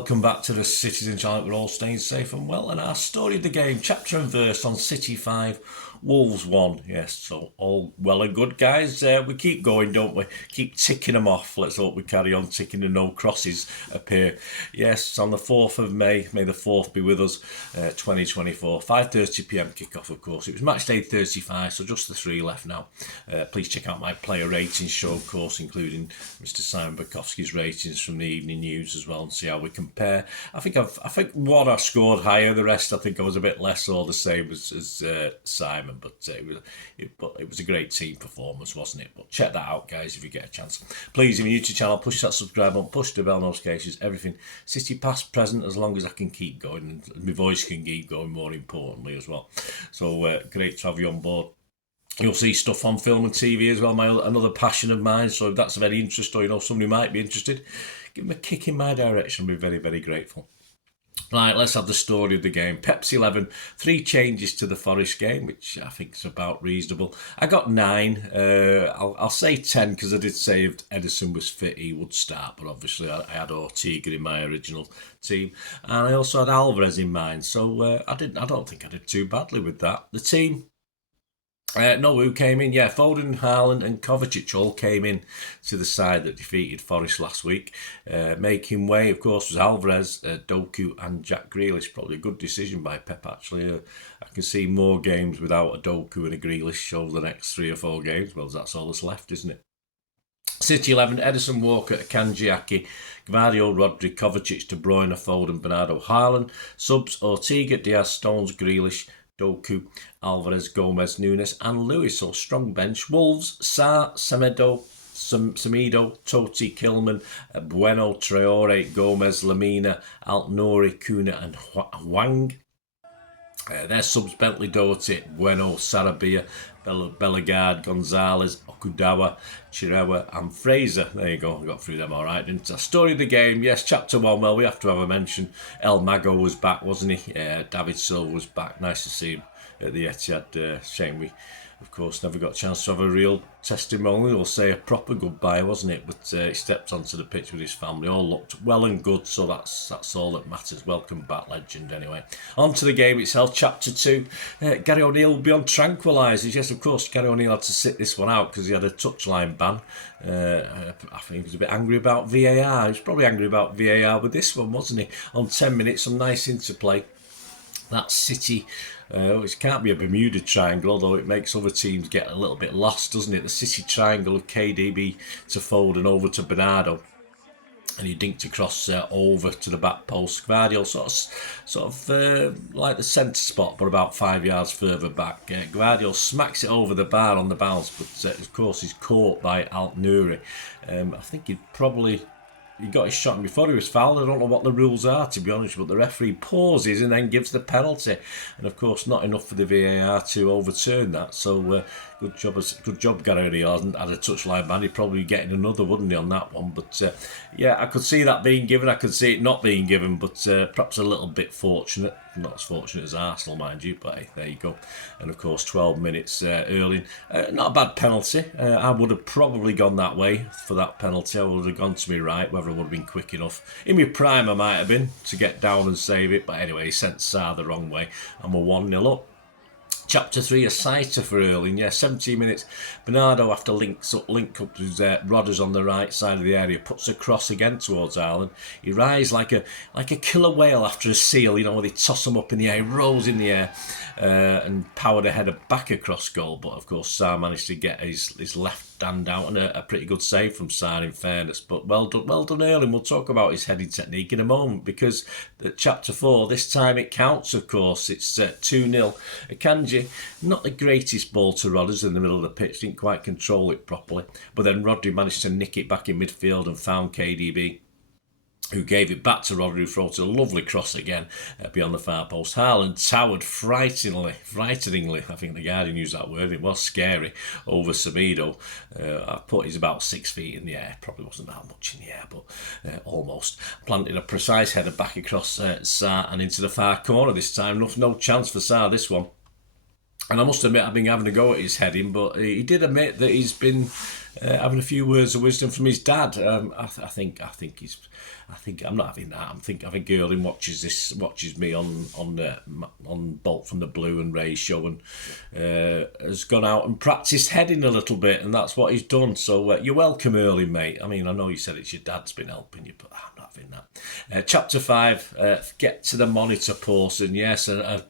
welcome back to the Citizen channel. We're all staying safe and well. And our story of the game, chapter and verse on City 5, Wolves 1. Yes, so all well and good, guys. We keep going, don't we? Keep ticking them off. Let's hope we carry on ticking and no crosses appear. Yes, on the 4th of May, may the 4th be with us, 2024. 5:30pm kickoff, of course. It was match day 35, so just the 3 left now. Please check out my player ratings show, of course, including Mr. Simon Bukowski's ratings from the evening news as well, and see how we compare. I think one I scored higher, the rest I think I was a bit less or the same as Simon, but it was a great team performance, wasn't it? But check that out, guys, if you get a chance. Please, if you're new to the channel, push that subscribe button, push the bell notifications, everything. City past, present, as long as I can keep going, and my voice can keep going, more importantly as well. So great to have you on board. You'll see stuff on film and TV as well, another passion of mine. So if that's of any interest, or you know somebody might be interested, give them a kick in my direction. I'll be very, very grateful. Right, let's have the story of the game. Pep's 11, 3 changes to the Forest game, which I think is about reasonable. I got 9. I'll say 10 because I did say if Edison was fit, he would start. But obviously, I had Ortega in my original team, and I also had Alvarez in mind. So I don't think I did too badly with that. The team. Who came in? Yeah, Foden, Haaland and Kovacic all came in to the side that defeated Forest last week. Making way, of course, was Alvarez, Doku and Jack Grealish. Probably a good decision by Pep, actually. I can see more games without a Doku and a Grealish over the next 3 or 4 games. Well, that's all that's left, isn't it? City 11, Edison, Walker, Akanji, Aki, Gvardiol, Rodri, Kovacic, De Bruyne, Foden, Bernardo, Haaland. Subs, Ortega, Diaz, Stones, Grealish, Doku, Alvarez, Gomez, Nunes and Lewis. So strong bench. Wolves, Sarr, Semedo, Totti, Kilman, Bueno, Traore, Gomez, Lamina, Alt-Nouri, Kuna and Hwang. Their subs, Bentley, Doherty, Bueno, Sarabia, Bellegarde, Gonzalez, Okudawa, Chirewa and Fraser. There you go, I got through them all right, didn't I? Story of the game, yes, chapter 1, well, we have to have a mention. El Mago was back, wasn't he? David Silva was back, nice to see him at the Etihad. Shame we, of course, never got a chance to have a real testimonial, or say a proper goodbye, wasn't it? But he stepped onto the pitch with his family, all looked well and good, so that's all that matters. Welcome back, legend, anyway. On to the game itself, chapter 2. Gary O'Neill will be on tranquilizers. Yes, of course, Gary O'Neill had to sit this one out because he had a touchline ban. I think he was a bit angry about VAR. He was probably angry about VAR with this one, wasn't he? On 10 minutes, some nice interplay. That City, it can't be a Bermuda Triangle, although it makes other teams get a little bit lost, doesn't it? The City Triangle of KDB to Foden over to Bernardo, and he dinked across over to the back post. Gvardiol sort of like the centre spot, but about 5 yards further back. Gvardiol smacks it over the bar on the bounce, but of course he's caught by Alt-Nouri. I think he got his shot before he was fouled. I don't know what the rules are, to be honest, but the referee pauses and then gives the penalty. And of course, not enough for the VAR to overturn that. So good job, Gary O'Neill hasn't had a touchline ban. He'd probably be getting another, wouldn't he, on that one? But yeah, I could see that being given. I could see it not being given, but perhaps a little bit fortunate. Not as fortunate as Arsenal, mind you, but hey, there you go. And of course, 12 minutes early. Not a bad penalty. I would have probably gone that way for that penalty. I would have gone to me right, whether I would have been quick enough. In my prime, I might have been to get down and save it. But anyway, he sent Sarr the wrong way, and we're 1-0 up. Chapter 3, a sighter for Erling. Yeah, 17 minutes. Bernardo, after link up with Rodgers on the right side of the area, puts a cross again towards Ireland. He rises like a killer whale after a seal, you know, where they toss him up in the air, he rolls in the air, and powered a header back across goal. But of course, Sarr managed to get his left hand out, and a pretty good save from Sarr, in fairness. But well done, Erling. We'll talk about his heading technique in a moment, because at chapter 4, this time it counts, of course. It's 2-0. Akanji, not the greatest ball to Rodgers in the middle of the pitch, didn't quite control it properly. But then Rodri managed to nick it back in midfield and found KDB, who gave it back to Rodri, who threw a lovely cross again beyond the far post. Haaland towered frighteningly, I think the Guardian used that word, it was scary, over Semedo. I put he's about 6 feet in the air, probably wasn't that much in the air, but almost. Planted a precise header back across Sarr and into the far corner this time. No chance for Sarr this one. And I must admit, I've been having a go at his heading, but he did admit that he's been having a few words of wisdom from his dad. I think I'm not having that. I think Erling watches me on Bolt from the Blue and Ray's show, and has gone out and practiced heading a little bit, and that's what he's done. So you're welcome, Erling, mate. I mean, I know you said it's your dad's been helping you, but I'm not having that. Chapter 5, get to the monitor post, and yes, a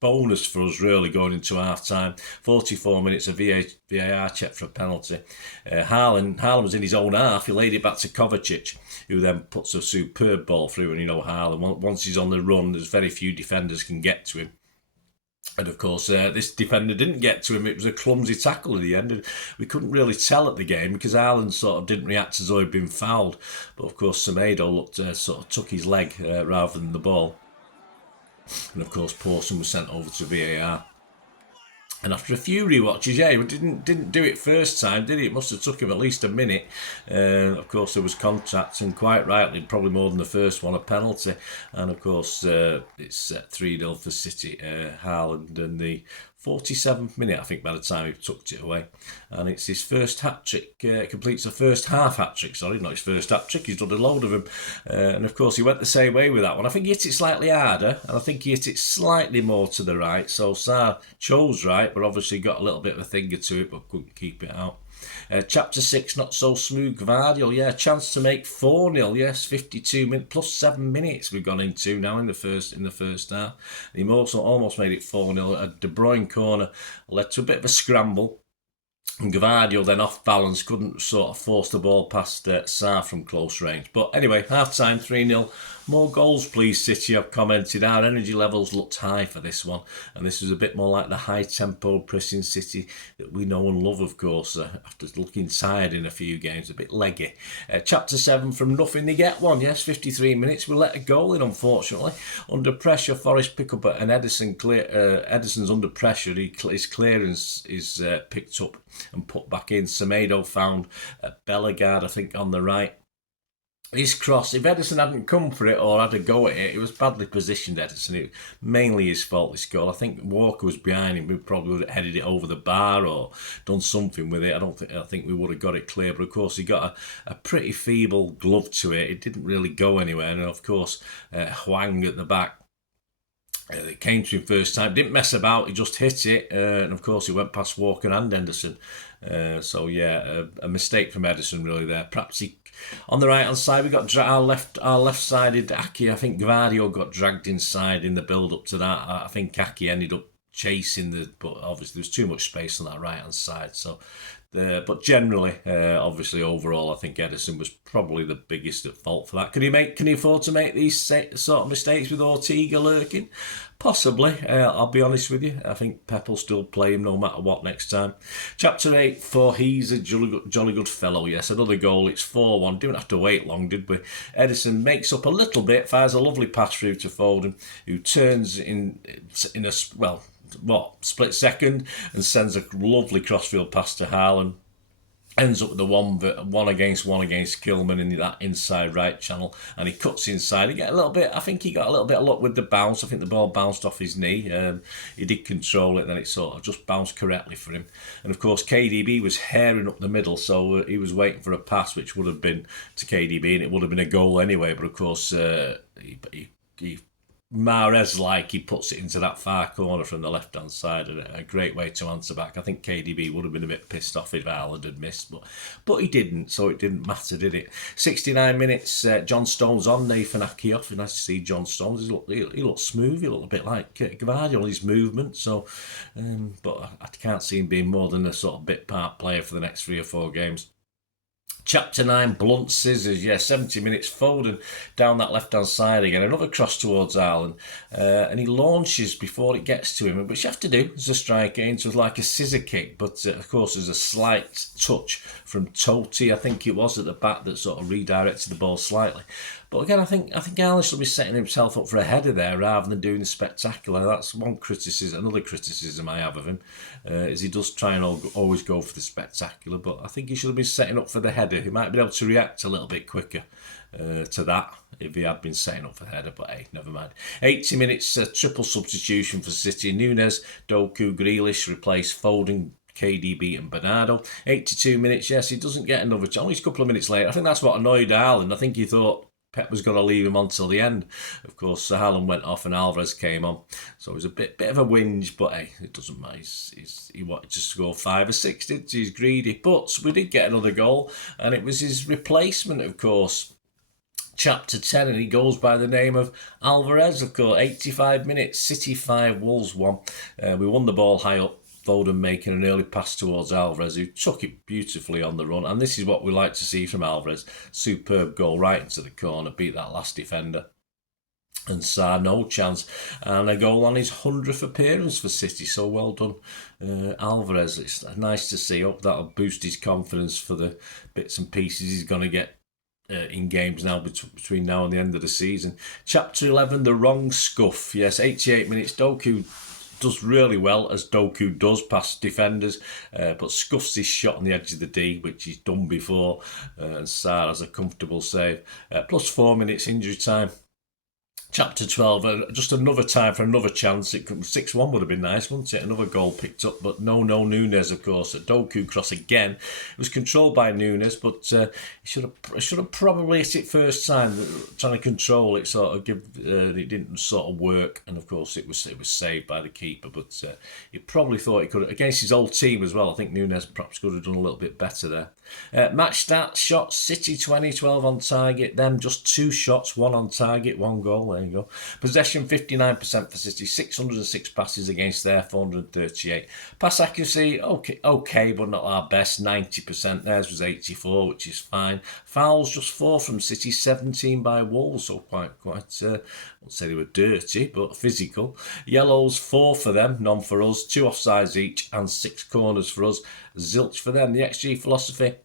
bonus for us really going into half time. 44 minutes of VAR check for a penalty. Haaland was in his own half. He laid it back to Kovacic, who then puts a superb ball through. And Haaland, once he's on the run, there's very few defenders can get to him. And of course, this defender didn't get to him. It was a clumsy tackle at the end. And we couldn't really tell at the game because Haaland sort of didn't react as though he'd been fouled. But of course, Semedo looked sort of took his leg rather than the ball. And of course, Pawson was sent over to VAR. And after a few rewatches, he didn't do it first time, did he? It must have took him at least a minute. Of course, there was contact, and quite rightly, probably more than the first one, a penalty. And of course, it's 3-0 for City. Haaland in the 47th minute, I think, by the time he tucked it away. And it's his first hat-trick, completes the first half hat-trick, not his first hat-trick, he's done a load of them. And of course, he went the same way with that one. I think he hit it slightly harder, and I think he hit it slightly more to the right. So Sarr chose right, but obviously got a little bit of a finger to it, but couldn't keep it out. Chapter 6, not so smooth. Gvardiol, chance to make 4-0. Yes, 52 minutes plus 7 minutes we've gone into now in the first half. He also almost made it 4-0. A De Bruyne corner led to a bit of a scramble. And Gvardiol then off balance couldn't sort of force the ball past Sarr from close range. But anyway, half time 3-0. More goals, please, City. I've commented. Our energy levels looked high for this one. And this was a bit more like the high-tempo pressing City that we know and love, of course, after looking tired in a few games, a bit leggy. Chapter 7, from nothing they get one. Yes, 53 minutes. We let a goal in, unfortunately. Under pressure, Forrest pick up an Edison. Edison's under pressure. His clearance is picked up and put back in. Semedo found Bellegarde, I think, on the right. His cross, if Edison hadn't come for it or had a go at it, it was badly positioned, Edison. It was mainly his fault, this goal. I think Walker was behind him. We probably would have headed it over the bar or done something with it. I think we would have got it clear. But of course, he got a pretty feeble glove to it. It didn't really go anywhere. And of course, Hwang at the back. It came to him first time, didn't mess about, he just hit it, and of course he went past Walker and Henderson. A mistake from Edison really there. Perhaps he, on the right hand side, we got our left-sided Aki. I think Gvardiol got dragged inside in the build up to that. I think Aki ended up chasing but obviously there was too much space on that right hand side. But generally, obviously, overall, I think Edison was probably the biggest at fault for that. Can he afford to make these sort of mistakes with Ortega lurking? Possibly. I'll be honest with you. I think Pep will still play him no matter what next time. Chapter 8, for he's a jolly good fellow. Yes, another goal. It's 4-1. Didn't have to wait long, did we? Edison makes up a little bit, fires a lovely pass through to Foden, who turns in a split second and sends a lovely crossfield pass to Haaland. Ends up with the one against Kilman in that inside right channel, and he cuts inside. I think he got a little bit of luck with the bounce. I think the ball bounced off his knee. He did control it, then it sort of just bounced correctly for him. And of course, KDB was herring up the middle, so he was waiting for a pass, which would have been to KDB, and it would have been a goal anyway. But of course, he Mahrez, he puts it into that far corner from the left-hand side, and a great way to answer back. I think KDB would have been a bit pissed off if Haaland had missed, but he didn't, so it didn't matter, did it? 69 minutes, John Stones on, Nathan Aki off. Nice to see John Stones. He looked smooth, he looked a bit like Gvardiol, his movement, but I can't see him being more than a sort of bit part player for the next 3 or 4 games. Chapter 9, blunt scissors. 70 minutes. Foden down that left-hand side again. Another cross towards Haaland. And he launches before it gets to him, which you have to do as a striker, into like a scissor kick. But, of course, there's a slight touch from Totti, I think it was, at the back that sort of redirected the ball slightly. But again, I think Haaland should be setting himself up for a header there rather than doing the spectacular. That's one criticism. Another criticism I have of him is he does try and always go for the spectacular, but I think he should have been setting up for the header. He might be able to react a little bit quicker to that if he had been setting up for the header, but hey, never mind. 80 minutes, triple substitution for City. Nunes, Doku, Grealish replaced Foden, KD beating Bernardo. 82 minutes, yes, he doesn't get another chance. Only a couple of minutes later. I think that's what annoyed Haaland. I think he thought Pep was going to leave him on till the end. Of course, Haaland went off and Alvarez came on. So it was a bit of a whinge, but hey, it doesn't matter. He wanted to score 5 or 6, didn't he? He's greedy. But we did get another goal, and it was his replacement, of course. Chapter 10, and he goes by the name of Alvarez, of course. 85 minutes, City 5, Wolves 1. We won the ball high up, Foden making an early pass towards Alvarez, who took it beautifully on the run. And this is what we like to see from Alvarez. Superb goal right into the corner, beat that last defender. And Sarr, no chance. And a goal on his 100th appearance for City. So well done, Alvarez. It's nice to see. Hope that'll boost his confidence for the bits and pieces he's going to get in games now between now and the end of the season. Chapter 11, the wrong scuff. Yes, 88 minutes. Doku does really well, as Doku does, past defenders, but scuffs his shot on the edge of the D, which he's done before, and Sarr has a comfortable save. Plus 4 minutes injury time. Chapter 12, just another time for another chance. 6-1 would have been nice, wouldn't it? Another goal picked up, but no Nunes, of course. A Doku cross again. It was controlled by Nunes, but he should have probably hit it first time, trying to control it, sort of it didn't sort of work, and of course it was saved by the keeper. But he probably thought he could, against his old team as well. I think Nunes perhaps could have done a little bit better there. Match stats, shots, City 20, 12 on target, them just 2 shots, 1 on target, 1 goal, there you go. Possession 59% for City, 606 passes against their 438. Pass accuracy, okay, but not our best, 90%, theirs was 84, which is fine. Fouls, just 4 from City, 17 by Wolves, so quite I won't say they were dirty, but physical. Yellows, 4 for them, none for us, 2 offsides each, and 6 corners for us, zilch for them. The XG philosophy,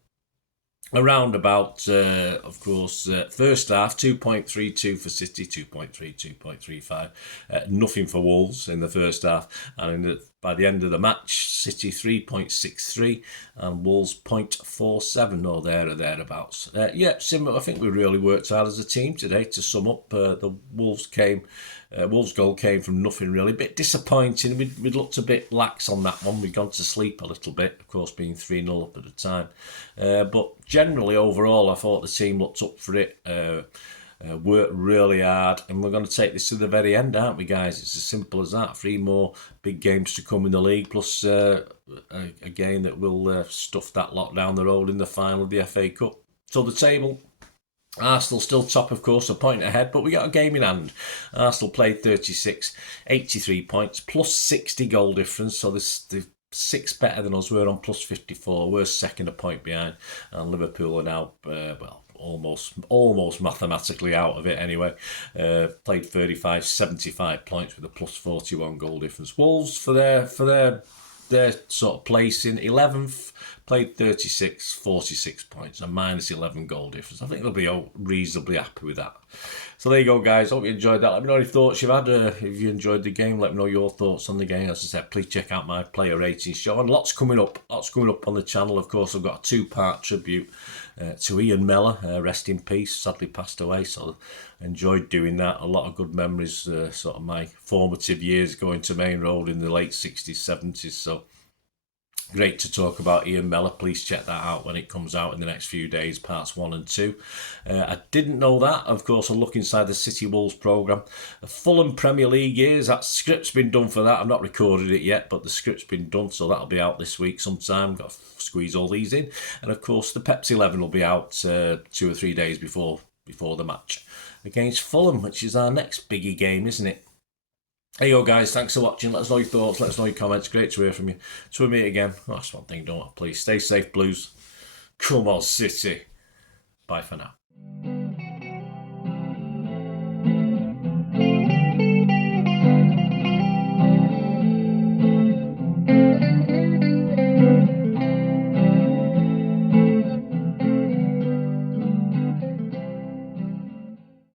around about, of course, first half, 2.32 for City, 2.3, 2.35. Nothing for Wolves in the first half. And by the end of the match, City 3.63 and Wolves 0.47, or there or thereabouts. Similar. I think we really worked hard as a team today. To sum up, the Wolves goal came from nothing really. A bit disappointing. We'd looked a bit lax on that one. We'd gone to sleep a little bit, of course, being 3-0 up at the time. But generally, overall, I thought the team looked up for it. Worked really hard, and we're going to take this to the very end, aren't we, guys? It's as simple as that. 3 more big games to come in the league, plus a game that will stuff that lot down the road in the final of the FA Cup. So the table, Arsenal still top, of course, a point ahead, but we got a game in hand. Arsenal played 36, 83 points, plus 60 goal difference, so the 6 better than us. We're on plus 54, we're second, a point behind, and Liverpool are now, almost mathematically out of it anyway. Played 35, 75 points with a plus 41 goal difference. Wolves, for their sort of place in 11th, played 36, 46 points, and minus 11 goal difference. I think they'll be reasonably happy with that. So there you go, guys. Hope you enjoyed that. Let me know any thoughts you've had. If you enjoyed the game, let me know your thoughts on the game. As I said, please check out my player rating show. And lots coming up on the channel. Of course, I've got a 2-part tribute to Ian Mellor. Rest in peace. Sadly passed away. So I enjoyed doing that. A lot of good memories, sort of my formative years going to Main Road in the late 60s, 70s. So great to talk about Ian Mellor. Please check that out when it comes out in the next few days, parts 1 and 2. I didn't know that. Of course, I'll look inside the City Wolves programme. The Fulham Premier League years, that script's been done for that. I've not recorded it yet, but the script's been done, so that'll be out this week sometime. Got to squeeze all these in. And of course, the Pepsi 11 will be out 2 or 3 days before the match against Fulham, which is our next biggie game, isn't it? Hey yo guys, thanks for watching. Let us know your thoughts, let us know your comments. Great to hear from you. To meet again. Oh, that's one thing, don't I? Please stay safe, Blues. Come on, City. Bye for now.